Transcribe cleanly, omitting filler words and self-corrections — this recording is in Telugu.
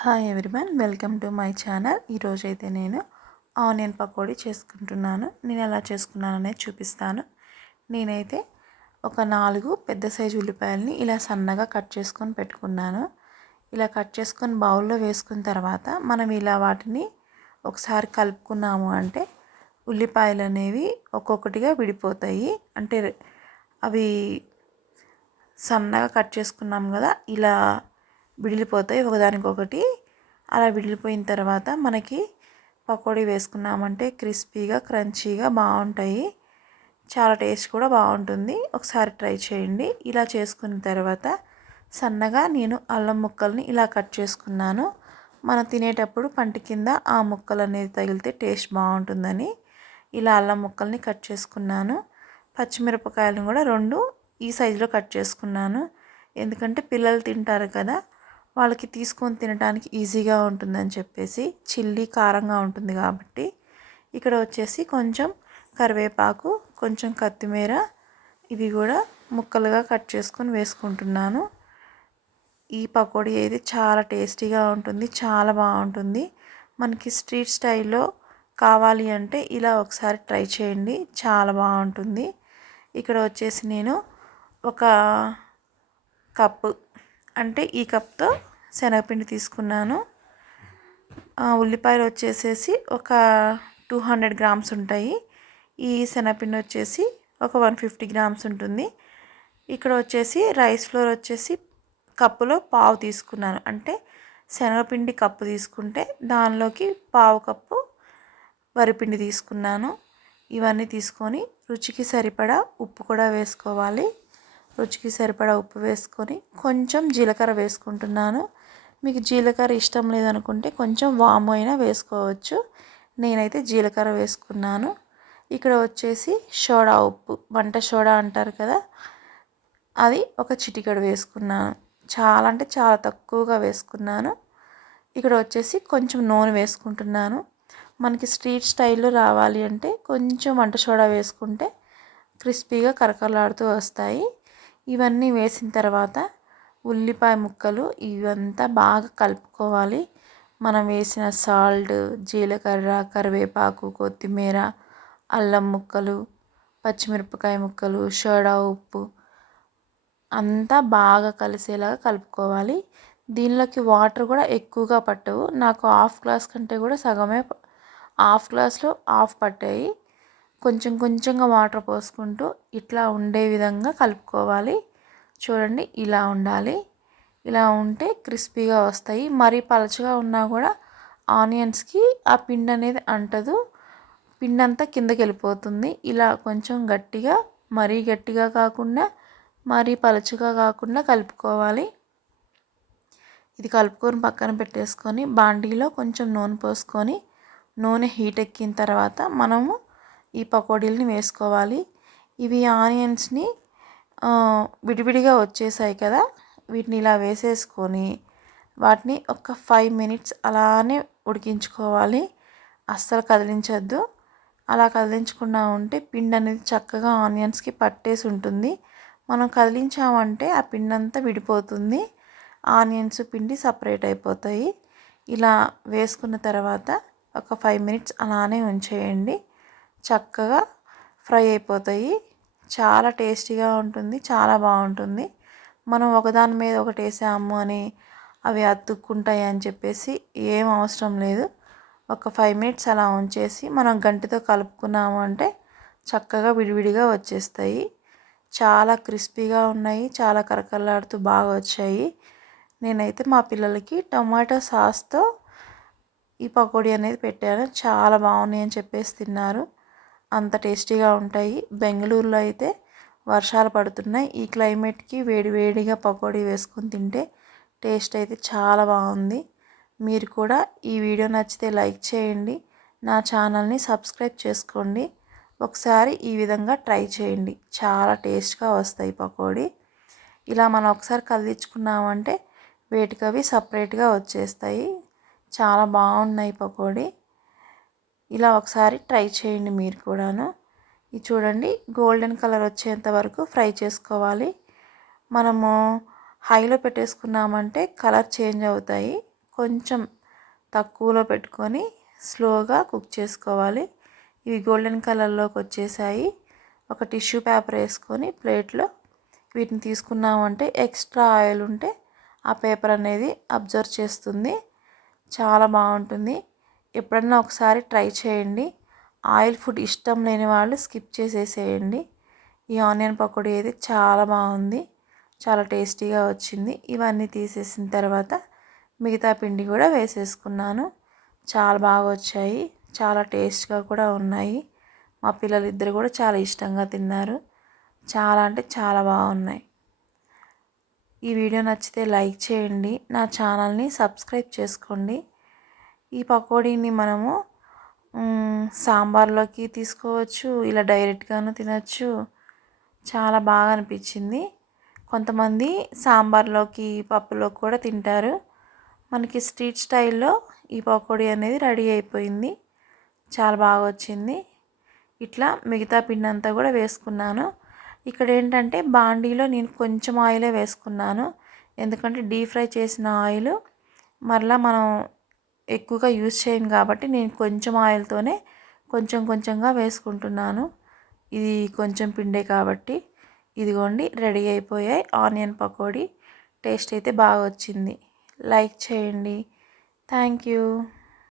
Hi everyone, welcome to my channel. ఈరోజైతే నేను ఆనియన్ పకోడీ చేసుకుంటున్నాను. నేను ఎలా చేసుకున్నాను అనేది చూపిస్తాను. నేనైతే ఒక 4 పెద్ద సైజు ఉల్లిపాయలని ఇలా సన్నగా కట్ చేసుకొని పెట్టుకున్నాను. ఇలా కట్ చేసుకొని బౌల్లో వేసుకున్న తర్వాత మనం ఇలా వాటిని ఒకసారి కలుపుకున్నాము అంటే ఉల్లిపాయలు అనేవి ఒక్కొక్కటిగా విడిపోతాయి. అంటే అవి సన్నగా కట్ చేసుకున్నాం కదా, ఇలా విడిలిపోతాయి ఒకదానికొకటి. అలా విడిలిపోయిన తర్వాత మనకి పకోడీ వేసుకున్నామంటే క్రిస్పీగా క్రంచీగా బాగుంటాయి. చాలా టేస్ట్ కూడా బాగుంటుంది. ఒకసారి ట్రై చేయండి. ఇలా చేసుకున్న తర్వాత సన్నగా నేను అల్లం ముక్కల్ని ఇలా కట్ చేసుకున్నాను. మనం తినేటప్పుడు పంటి కింద ఆ ముక్కలు అనేది తగిలితే టేస్ట్ బాగుంటుందని ఇలా అల్లం ముక్కల్ని కట్ చేసుకున్నాను. పచ్చిమిరపకాయలను కూడా 2 ఈ సైజులో కట్ చేసుకున్నాను. ఎందుకంటే పిల్లలు తింటారు కదా, వాళ్ళకి తీసుకొని తినడానికి ఈజీగా ఉంటుందని చెప్పేసి. చిల్లీ కారంగా ఉంటుంది కాబట్టి. ఇక్కడ వచ్చేసి కొంచెం కరివేపాకు, కొంచెం కొత్తిమీర, ఇవి కూడా ముక్కలుగా కట్ చేసుకొని వేసుకుంటున్నాను. ఈ పకోడీ అయితే చాలా టేస్టీగా ఉంటుంది, చాలా బాగుంటుంది. మనకి స్ట్రీట్ స్టైల్లో కావాలి అంటే ఇలా ఒకసారి ట్రై చేయండి, చాలా బాగుంటుంది. ఇక్కడ వచ్చేసి నేను ఒక కప్పు, అంటే ఈ కప్తో శనగపిండి తీసుకున్నాను. ఉల్లిపాయలు వచ్చేసేసి ఒక 200 గ్రామ్స్ ఉంటాయి. ఈ శనగపిండి వచ్చేసి ఒక 150 గ్రామ్స్ ఉంటుంది. ఇక్కడ వచ్చేసి రైస్ ఫ్లోర్ వచ్చేసి కప్పులో పావు తీసుకున్నాను. అంటే శనగపిండి కప్పు తీసుకుంటే దానిలోకి పావు కప్పు వరిపిండి తీసుకున్నాను. ఇవన్నీ తీసుకొని రుచికి సరిపడా ఉప్పు కూడా వేసుకోవాలి. రుచికి సరిపడా ఉప్పు వేసుకొని కొంచెం జీలకర్ర వేసుకుంటున్నాను. మీకు జీలకర్ర ఇష్టం లేదనుకుంటే కొంచెం వాము అయినా వేసుకోవచ్చు. నేనైతే జీలకర్ర వేసుకున్నాను. ఇక్కడ వచ్చేసి సోడా ఉప్పు, వంట సోడా అంటారు కదా, అది ఒక చిటికెడు వేసుకున్నాను. చాలా అంటే చాలా తక్కువగా వేసుకున్నాను. ఇక్కడ వచ్చేసి కొంచెం నూనె వేసుకుంటున్నాను. మనకి స్ట్రీట్ స్టైల్లో రావాలి అంటే కొంచెం వంట సోడా వేసుకుంటే క్రిస్పీగా కరకరలాడుతూ వస్తాయి. ఇవన్నీ వేసిన తర్వాత ఉల్లిపాయ ముక్కలు ఇవంతా బాగా కలుపుకోవాలి. మనం వేసిన సాల్ట్, జీలకర్ర, కరివేపాకు, కొత్తిమీర, అల్లం ముక్కలు, పచ్చిమిరపకాయ ముక్కలు, సోడా ఉప్పు అంతా బాగా కలిసేలాగా కలుపుకోవాలి. దీనిలోకి వాటర్ కూడా ఎక్కువగా పట్టవు. నాకు హాఫ్ గ్లాస్ కంటే కూడా సగమే, హాఫ్ గ్లాస్లో హాఫ్ పట్టాయి. కొంచెం కొంచెంగా వాటర్ పోసుకుంటూ ఇట్లా ఉండే విధంగా కలుపుకోవాలి. చూడండి, ఇలా ఉండాలి. ఇలా ఉంటే క్రిస్పీగా వస్తాయి. మరీ పలచగా ఉన్నా కూడా ఆనియన్స్కి ఆ పిండి అనేది అంటదు, పిండి అంతా కిందకి వెళ్ళిపోతుంది. ఇలా కొంచెం గట్టిగా, మరీ గట్టిగా కాకుండా మరీ పలచగా కాకుండా కలుపుకోవాలి. ఇది కలుపుకొని పక్కన పెట్టేసుకొని బాండీలో కొంచెం నూనె పోసుకొని నూనె హీట్ ఎక్కిన తర్వాత మనము ఈ పకోడీలని వేసుకోవాలి. ఇవి ఆనియన్స్ని విడివిడిగా వచ్చేసాయి కదా, వీటిని ఇలా వేసేసుకొని వాటిని ఒక 5 మినిట్స్ అలానే ఉడికించుకోవాలి. అస్సలు కదిలించద్దు. అలా కదిలించకుండా ఉంటే పిండి అనేది చక్కగా ఆనియన్స్కి పట్టేసి ఉంటుంది. మనం కదిలించామంటే ఆ పిండి అంతా విడిపోతుంది, ఆనియన్స్ పిండి సపరేట్ అయిపోతాయి. ఇలా వేసుకున్న తర్వాత ఒక 5 మినిట్స్ అలానే ఉంచేయండి. చక్కగా ఫ్రై అయిపోతాయి. చాలా టేస్టీగా ఉంటుంది, చాలా బాగుంటుంది. మనం ఒకదాని మీద ఒకటి వేసాము అని అవి అతుక్కుంటాయి అని చెప్పేసి ఏం అవసరం లేదు. ఒక 5 మినిట్స్ అలా ఉంచేసి మనం గంటితో కలుపుకున్నాము అంటే చక్కగా విడివిడిగా వచ్చేస్తాయి. చాలా క్రిస్పీగా ఉన్నాయి, చాలా కరకరలాడుతూ బాగా వచ్చాయి. నేనైతే మా పిల్లలకి టొమాటో సాస్తో ఈ పకోడీ అనేది పెట్టాను. చాలా బాగున్నాయి అని చెప్పేసి తిన్నారు. అంత టేస్టీగా ఉంటాయి. బెంగళూరులో అయితే వర్షాలు పడుతున్నాయి. ఈ క్లైమేట్కి వేడి వేడిగా పకోడీ వేసుకొని తింటే టేస్ట్ అయితే చాలా బాగుంది. మీరు కూడా ఈ వీడియో నచ్చితే లైక్ చేయండి, నా ఛానల్ని సబ్స్క్రైబ్ చేసుకోండి. ఒకసారి ఈ విధంగా ట్రై చేయండి, చాలా టేస్ట్గా వస్తాయి పకోడీ. ఇలా మనం ఒకసారి కదిలించుకున్నామంటే వేటికవి సపరేట్గా వచ్చేస్తాయి. చాలా బాగున్నాయి పకోడీ. ఇలా ఒకసారి ట్రై చేయండి మీరు కూడాను. ఇది చూడండి, గోల్డెన్ కలర్ వచ్చేంత వరకు ఫ్రై చేసుకోవాలి. మనము హైలో పెట్టేసుకున్నామంటే కలర్ చేంజ్ అవుతాయి, కొంచెం తక్కువలో పెట్టుకొని స్లోగా కుక్ చేసుకోవాలి. ఇవి గోల్డెన్ కలర్లోకి వచ్చేసాయి. ఒక టిష్యూ పేపర్ వేసుకొని ప్లేట్లో వీటిని తీసుకున్నామంటే ఎక్స్ట్రా ఆయిల్ ఉంటే ఆ పేపర్ అనేది అబ్జర్వ్ చేస్తుంది. చాలా బాగుంటుంది. ఎప్పుడన్నా ఒకసారి ట్రై చేయండి. ఆయిల్ ఫుడ్ ఇష్టం లేని వాళ్ళు స్కిప్ చేసేసేయండి. ఈ ఆనియన్ పకోడీ అయితే చాలా బాగుంది, చాలా టేస్టీగా వచ్చింది. ఇవన్నీ తీసేసిన తర్వాత మిగతా పిండి కూడా వేసేసుకున్నాను. చాలా బాగా వచ్చాయి, చాలా టేస్ట్గా కూడా ఉన్నాయి. మా పిల్లలిద్దరు కూడా చాలా ఇష్టంగా తిన్నారు. చాలా అంటే చాలా బాగున్నాయి. ఈ వీడియో నచ్చితే లైక్ చేయండి, నా ఛానల్ని సబ్స్క్రైబ్ చేసుకోండి. ఈ పకోడీని మనము సాంబార్లోకి తీసుకోవచ్చు, ఇలా డైరెక్ట్గాను తినచ్చు. చాలా బాగా అనిపించింది. కొంతమంది సాంబార్లోకి పప్పులోకి కూడా తింటారు. మనకి స్ట్రీట్ స్టైల్లో ఈ పకోడీ అనేది రెడీ అయిపోయింది. చాలా బాగా వచ్చింది. ఇట్లా మిగతా పిండి అంతా కూడా వేసుకున్నాను. ఇక్కడ ఏంటంటే బాండీలో నేను కొంచెం ఆయిలే వేసుకున్నాను, ఎందుకంటే డీప్ ఫ్రై చేసిన ఆయిల్ మరలా మనం ఎక్కువగా యూజ్ చేయం కాబట్టి నేను కొంచెం ఆయిల్తోనే కొంచెం కొంచెంగా వేసుకుంటున్నాను. ఇది కొంచెం పిండే కాబట్టి. ఇదిగోండి రెడీ అయిపోయాయి ఆనియన్ పకోడీ. టేస్ట్ అయితే బాగా వచ్చింది. లైక్ చేయండి. Thank you.